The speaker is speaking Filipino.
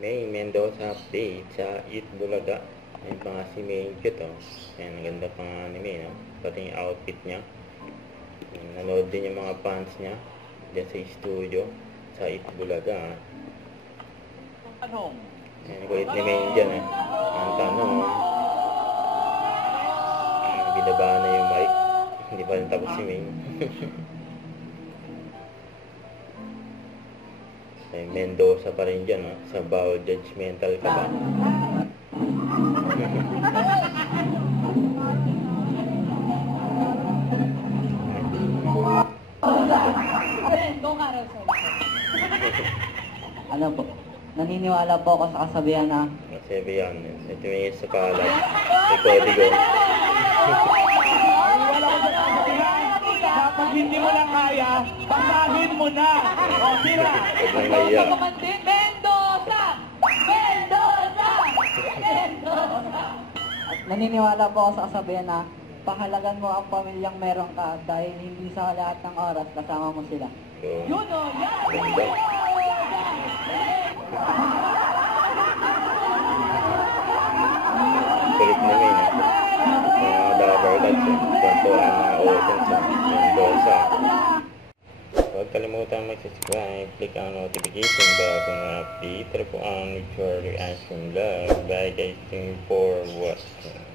May Mendoza update sa Eat Bulaga. Ayun pa nga si May cute, oh. Ayan, ang ganda pa nga ni May, no? Pati yung outfit niya. Ayan, nanood din yung mga fans niya dyan sa studio sa Eat Bulaga. Tanong. Ayan, kulit ni May dyan, eh. Ang tanong, binaba na yung mic. Hindi pa rin tapos si May. May Mendoza pa rin dyan, sa bawal judgmental ka ba? Ano po? Naniniwala po ako sa kasabihan na Kasi yan, ito yung sa kalat. May kodigo. Wala ko sa kasabihan. Kapag hindi mo na kaya, basahin mo na. O, tira. Huwag nang maiyak. Mendoza! Mendoza! Mendoza! at naniniwala po ako sa kasabihan na pahalagan mo ang pamilyang meron ka dahil hindi sa lahat ng oras kasama mo sila. Yun. Yun o, yan! Ganda. Kulit na May, no? Mga Dabber Lads, Tonto ang mga audience sa Mendoza. Huwag kalimutan mag-subscribe, click ang notification bell kung update po ang your reaction vlog. Bye guys, thank you for watching.